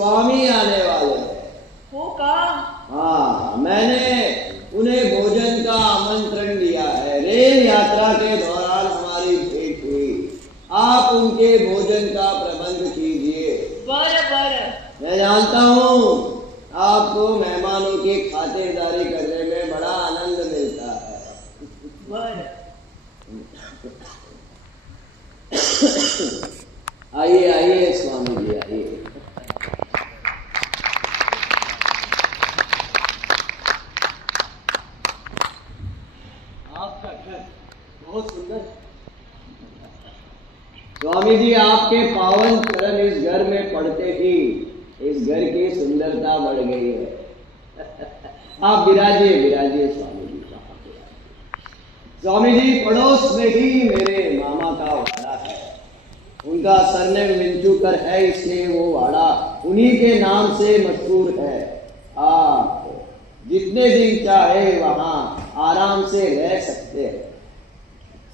स्वामी आने वाले हैं। वो कहा? हाँ, मैंने उन्हें भोजन का आमंत्रण दिया है। रेल यात्रा के दौरान हमारी भेंट हुई। आप उनके भोजन का प्रबंध कीजिए। बराबर। मैं जानता हूँ आपको मेहमानों की खातिरदारी करने में बड़ा आनंद मिलता है। आइए आइए स्वामी जी, आइए। आपका घर बहुत सुंदर। स्वामी जी, आपके पावन चरण इस घर में पड़ते ही इस घर की सुंदरता बढ़ गई है। आप विराजिए विराजिए स्वामी जी। स्वामी जी, पड़ोस में ही मेरे मामा का वाड़ा है। उनका सरनेम मिंचूकर है, इसलिए वो वाड़ा उन्हीं के नाम से मशहूर है। आप जितने दिन चाहे वहां आराम से रह सकते हैं।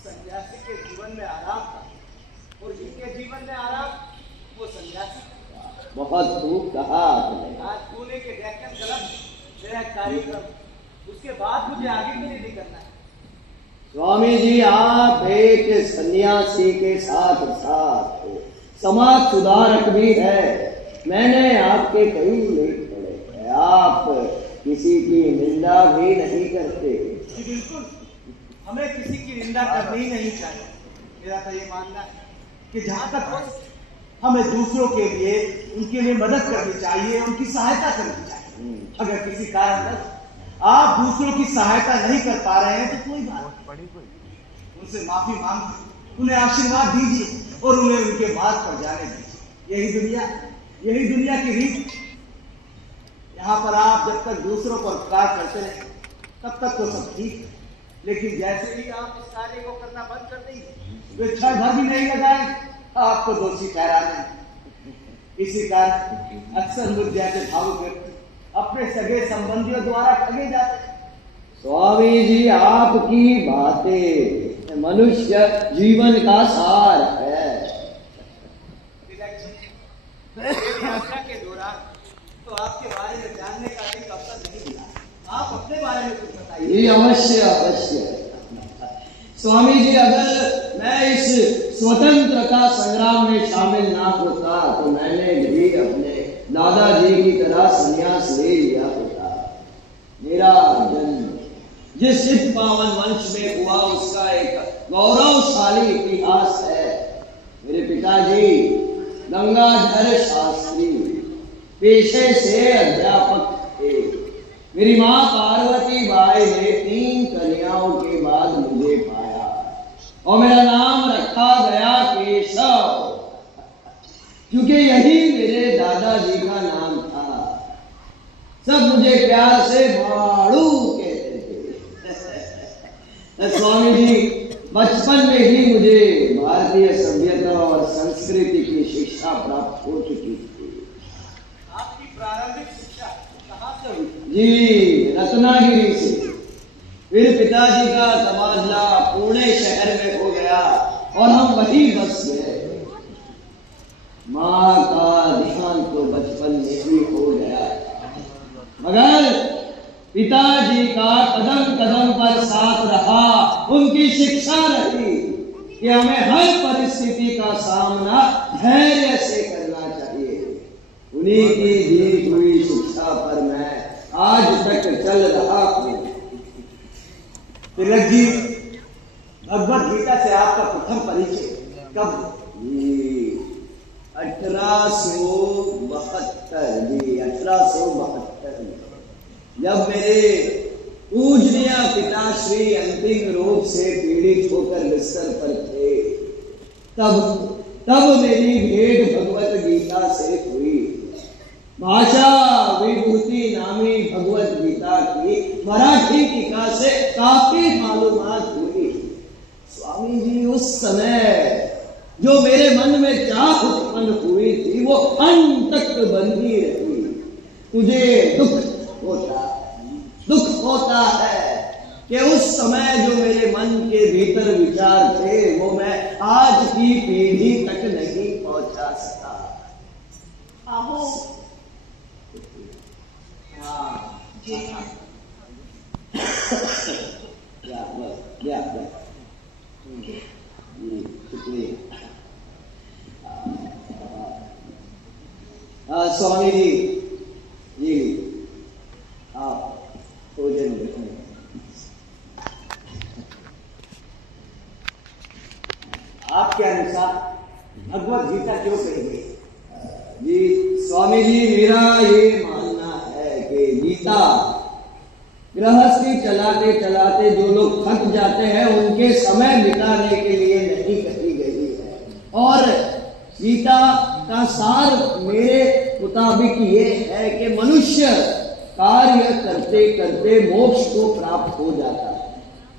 सन्यासी के जीवन में आराम था और जिनके जीवन में आराम वो सन्यासी। बहुत खूब कहा आपने। आज पुणे के डेक्कन क्लब मेरा कार्यक्रम, उसके बाद मुझे आगे के लिए निकलना है। स्वामी जी, आप एक सन्यासी के साथ साथ समाज सुधारक भी है। मैंने आपके कई लेख पढ़े हैं। आप किसी की निंदा भी नहीं करते। जी बिल्कुल, हमें किसी की निंदा करनी ही नहीं चाहिए। मेरा तो ये मानना है कि जहां तक हो हमें दूसरों के लिए, उनके लिए मदद करनी चाहिए, उनकी सहायता करनी चाहिए। अगर किसी कारणवश आप दूसरों की सहायता नहीं कर पा रहे हैं तो कोई बात नहीं, उनसे माफी मांगिए, उन्हें आशीर्वाद दीजिए और उन्हें उनके मार्ग पर जाने दीजिए। यही दुनिया की रीत। यहाँ पर आप जब तक दूसरों पर उपकार करते रहे तब तक तो सब ठीक है, लेकिन जैसे ही आप इस कार्य को करना बंद कर देंगे, वे क्षण भर भी नहीं लगाएंगे आपको दोषी ठहराने। इसी कारण अक्सर मुझ जैसे भावुक व्यक्ति अपने सगे संबंधियों द्वारा ठगे जाते हैं। स्वामी जी, आपकी बातें मनुष्य जीवन का सार है। यात्रा के दौरान तो आपके बारे में जानने का एक अवसर नहीं मिला। आप अपने बारे में कुछ बताइए। अवश्य अवश्य। स्वामी जी, अगर मैं इस स्वतंत्रता संग्राम में शामिल ना होता तो मैंने भी अपने दादाजी की तरह संन्यास ले लिया होता। मेरा जन्म जिस इस पावन वंश में हुआ उसका एक गौरवशाली इतिहास है। मेरे पिताजी गंगाधर शास्त्री पेशे से अध्यापक थे। मेरी माँ पार्वती बाई ने 3 कन्याओं के बाद मुझे पाया और मेरा नाम रखा गया केशव, क्योंकि यही मेरे दादाजी का नाम था। सब मुझे प्यार से भाड़ू कहते थे। स्वामी जी, बचपन में ही मुझे भारतीय सभ्यता और संस्कृति की शिक्षा प्राप्त हो चुकी थी। आपकी प्रारंभिक शिक्षा कहाँ से हुई? जी, रत्नागिरी से। फिर पिताजी का तबादला पुणे शहर में हो गया और हम वहीं बस गए। माँ का देहांत तो बचपन में ही हो गया, मगर पिताजी का कदम कदम पर साथ रहा। उनकी शिक्षा रही कि हमें हर परिस्थिति का सामना धैर्य से करना चाहिए। उन्हीं की दी हुई शिक्षा पर मैं आज तक चल रहा हूँ। तिलक जी, भगवत गीता से आपका प्रथम परिचय कब? 1872 जी, 1872 में जब मेरे पूजनीय पिताश्री अंतिम रोग से पीड़ित होकर बिस्तर पर थे, तब मेरी भेंट भगवत गीता से हुई। भाषा विभूति नामी भगवत गीता की मराठी टीका से काफी मालूमात हुई। स्वामी जी, उस समय जो मेरे मन में चाह उत्पन्न हुई थी वो अंत तक बंधी रही। मुझे दुख होता है कि उस समय जो मेरे मन के भीतर विचार थे वो मैं आज की पीढ़ी तक नहीं पहुंचा सका। आहो, स्वामी जी आप भोजन ग्रहण। आपके अनुसार भगवत गीता क्यों कही गई? जी स्वामी जी, मेरा ये मानना है कि गीता गृहस्थी चलाते चलाते जो लोग थक जाते हैं उनके समय बिताने के लिए नहीं कही गई है। और गीता का सार मेरे मुताबिक ये है कि मनुष्य कार्य करते करते मोक्ष को प्राप्त हो जाता है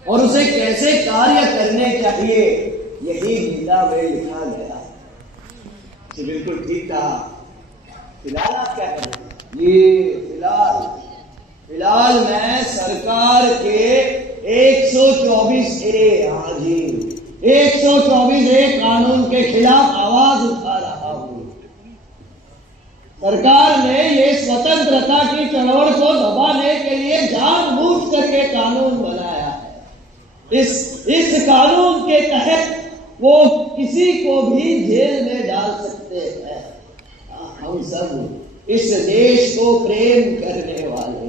और उसे कैसे कार्य करने चाहिए यही गीता में लिखा गया है। जी बिल्कुल ठीक कहा। फिलहाल आप क्या कर रहे हैं? ये फिलहाल मैं सरकार के 124A, हाँ जी 124A कानून के खिलाफ आवाज उठा रहा हूं। सरकार ने ये स्वतंत्रता की चळवळ को दबाने के लिए जानबूझ करके कानून बनाया है। इस कानून के तहत वो किसी को भी जेल में डाल सकते हैं। हम सब इस देश को प्रेम करने वाले,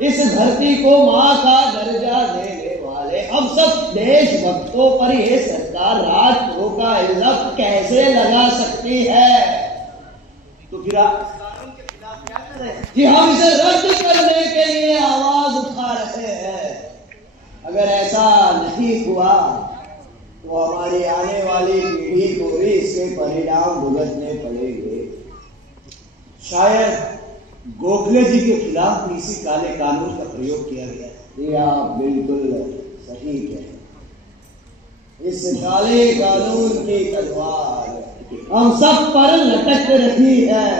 इस धरती को मां का दर्जा देने वाले, हम सब देशभक्तों पर यह सरकार राष्ट्रों का इल्जाम कैसे लगा सकती है? तो फिर आप इस कानून के खिलाफ क्या कर रहे हैं? कि हम इसे रद्द करने के लिए आवाज उठा रहे हैं। अगर ऐसा नहीं हुआ तो हमारी आने वाली पीढ़ी को भी इसके परिणाम भुगतने पड़ेंगे। शायद गोखले जी के खिलाफ भी इसी काले कानून का प्रयोग किया गया है। ये आप बिल्कुल सही कहें। इस काले कानून की तलवार हम सब पर लटक रही है।